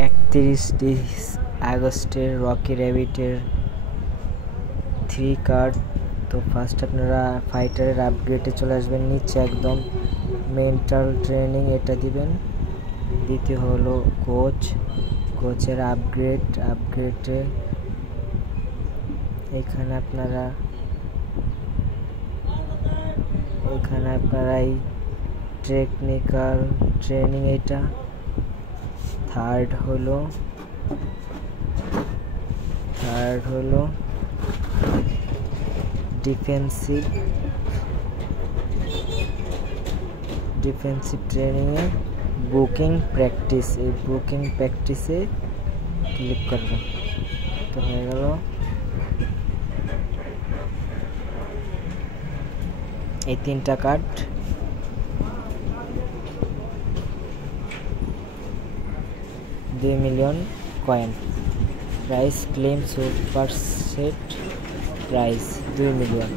31 আগস্টের রকি র্যাবিটের 3 কার্ড। তো ফার্স্ট আপনারা ফাইটারের আপগ্রেডে চলে আসবেন, নিচে একদম মেন্টাল ট্রেনিং এটা দিবেন। দ্বিতীয় হলো কোচের আপগ্রেডে এখানে আপনারা এই টেকনিক্যাল ট্রেনিং এটা। থার্ড হলো ডিফেন্সিভ ট্রেনিংয়ে বুকিং প্র্যাকটিস, এই বুকিং প্র্যাকটিসে ক্লিক করবেন। তো হয়ে গেল এই 3টা কার্ড। $2 million coin price, claim super set price 2 মিলিয়ন।